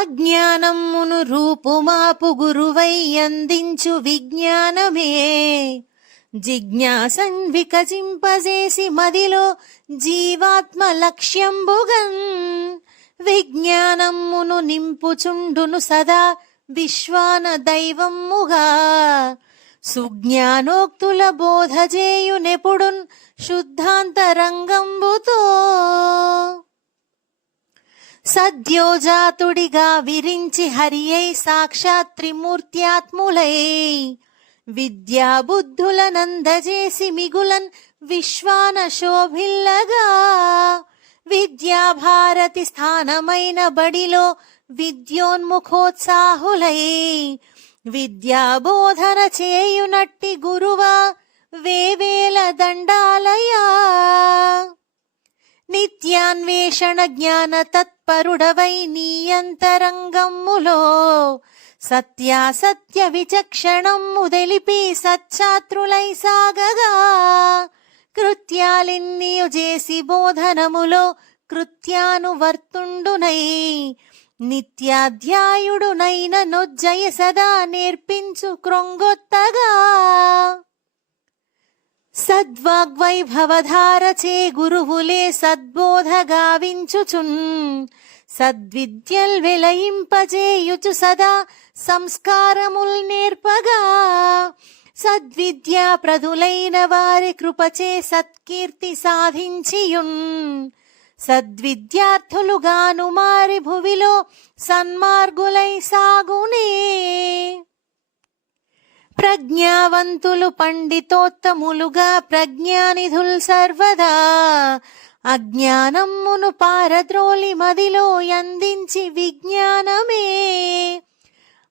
అజ్ఞానమును రూపుమాపు గురువై అందించు విజ్ఞానమే. జిజ్ఞాసన్ వికసింపజేసి మదిలో జీవాత్మ లక్ష్యంబుగన్. విజ్ఞానమును నింపుచుండును సదా విశ్వాన దైవమ్ముగా సుజ్ఞానోక్తుల బోధజేయునెపుడున్ శుద్ధాంతరంగంబుతో. సద్యోజాతుడిగా విరించి హరియై సాక్షాత్ త్రిమూర్త్యాత్ములై విద్యా బుద్ధుల నందజేసి మిగులన్ విశ్వాన శోభిల్లగా విద్యాభారతి స్థానమైన బడిలో విద్యోన్ముఖోత్సాహులై. విద్యా బోధన చేయునట్టి గురువా వేవేల దండా నిత్యాన్వేషణ జ్ఞాన తత్పరుడవై నీయంతరంగమ్ములో సత్యాసత్య విచక్షణం ముదలిపి సచ్ఛాత్రులై సాగగా. కృత్యాలిన్నియు చేసి బోధనములో కృత్యానువర్తుండునై. నిత్యాధ్యాయుడునైన నొజ్జయ సదా నేర్పించు క్రొంగొత్తగా. సద్వాగ్వైభవధారచే గురువులే సద్బోధ గావించుచున్ సద్విద్యల్ వెలయింపజేయుచు సదా సంస్కారముల్ నేర్పగా. సద్విద్యా ప్రదులైన వారి కృపచే సత్కీర్తి సాధించియున్. సద్విద్యార్థులుగాను మారి భువిలో సన్మార్గులై సాగునే. ప్రజ్ఞావంతులు పండితోత్తములుగా ప్రజ్ఞానిధుల్ సర్వదా. అజ్ఞానమ్మును పారద్రోలి మదిలో యందించి విజ్ఞానమే.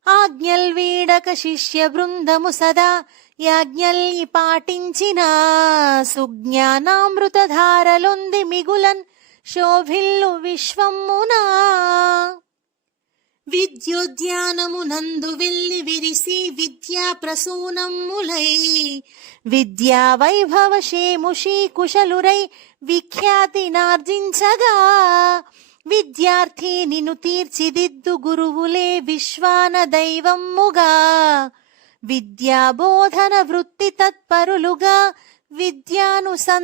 ఆజ్ఞల్ వీడక శిష్య బృందము సదా యాజ్ఞల్ని పాటించిన సుజ్ఞానామృతధారలుంది మిగులన్ శోభిల్లు విశ్వము విద్యోద్యానమునందు వెళ్ళి విరిసి విద్యా ప్రసూనమ్ములై విద్యా వైభవ కుశలురై విఖ్యాతి నార్జించగా. విద్యార్థి నిను తీర్చిదిద్దు గురువులే విశ్వాన దైవమ్ముగా. విద్యా బోధన వృత్తి తత్పరులుగా విద్యానుసంధానులై